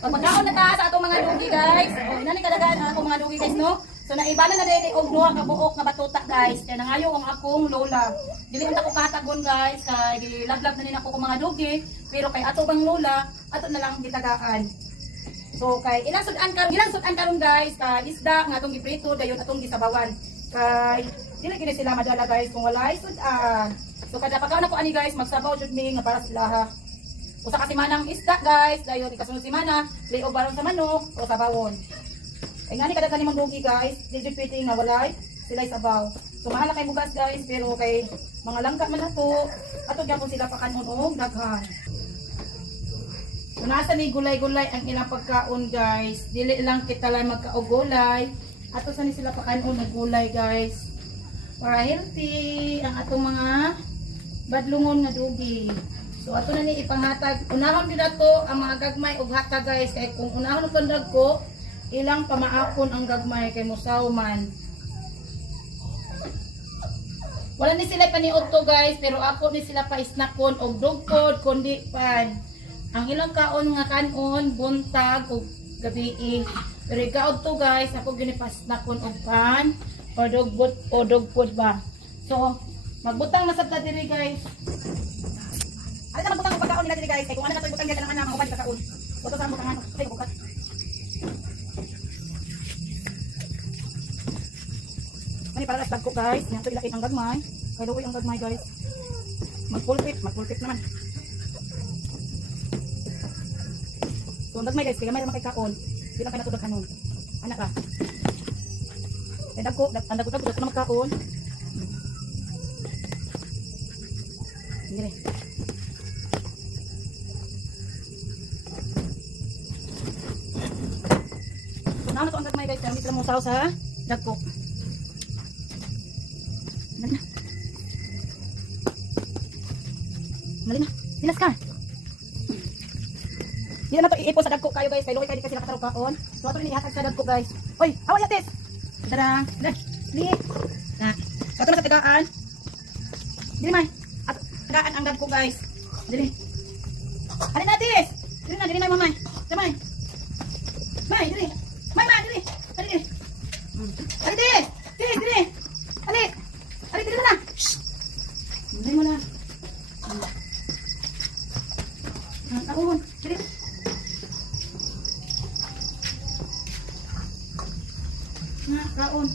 Pagpagkaon na ta sa atong mga dugi guys. O inani kadagaan ang akong mga dugi guys no. So naibala na dili og duha ka buok nga batuta guys. Kaya nangayo ang akong lola. Dili man ta ko katagon guys kay laglag na nina ko mga dugi. Pero kay ato bang lola, ato na lang gitagaan. So kay ilang sudan karon guys kay isda nga atong giprito dayon atong gisabawan. Kay dili kini sila madala guys kung wala sudan. So kada pagkaon ako ani guys magsabaw jud mi nga para sila ha. Usa ka semanang isda guys, dayon ikasunod semana, lay og baron sa manok o sabawon. Ay ngani kada kanimong dugi guys, di jud pwede nga walay sila sabaw. So mahal kay bugas guys, pero kay mga langka man ato, ato gyapon sila pakanon og daghan. So nasa ni gulay-gulay ang ilang pagkaon guys. Dili lang kita lang magkaog gulay. Ato sa ni sila pakanon og gulay guys. Para healthy ang atong mga badlungon nga dugi. So ato na ni ipanghatag. Unahon din nato ang mga gagmay og hatag guys kay kung unahon og kandag ko ilang pamaakon ang gagmay kay musaw man. Wala ni sila paniud to guys pero ako ni sila pa isnakon og dugpod kundi pan. Ang ilang kaon nga kanon buntag og gabi. Pero ikaw to guys ako gyud ni pasnakon og pan o dugpod ba. So magbutang na sabta diri guys. Ano naman butang pagkaon nila diri guys? Kay kung ano na to butang nila kanang mga uban kakaon. Boto sa butangan. Ay bukat. Ani para sa ko guys, yan to ilakin ang gagmay. Kay luoy ang gagmay guys. Magpulpit naman. So ang gagmay guys, kay gamay naman kay kaon. Di lang kay natudog kanon. Anak ka. Kay dagko na magkaon. Dire. Ano to ang gagmay guys, kami sila musaw sa dagko. Malina. Dinas ka. Di na to iipon sa dagko kayo guys, kay luoy kay di kasi nakatarog kaon. So ato ni ihatag sa dagko guys. Oy, away atis. Tara. Dali. Na. So ato na sa tigaan. Dili may. At tigaan ang dagko guys. Dili. Alin natis. Dili na mamay. Damay. May, dili. May, dili. Dili. Dili. Ali, dili na. Shh. Dili mo na. Taon. Dili. Na, taon.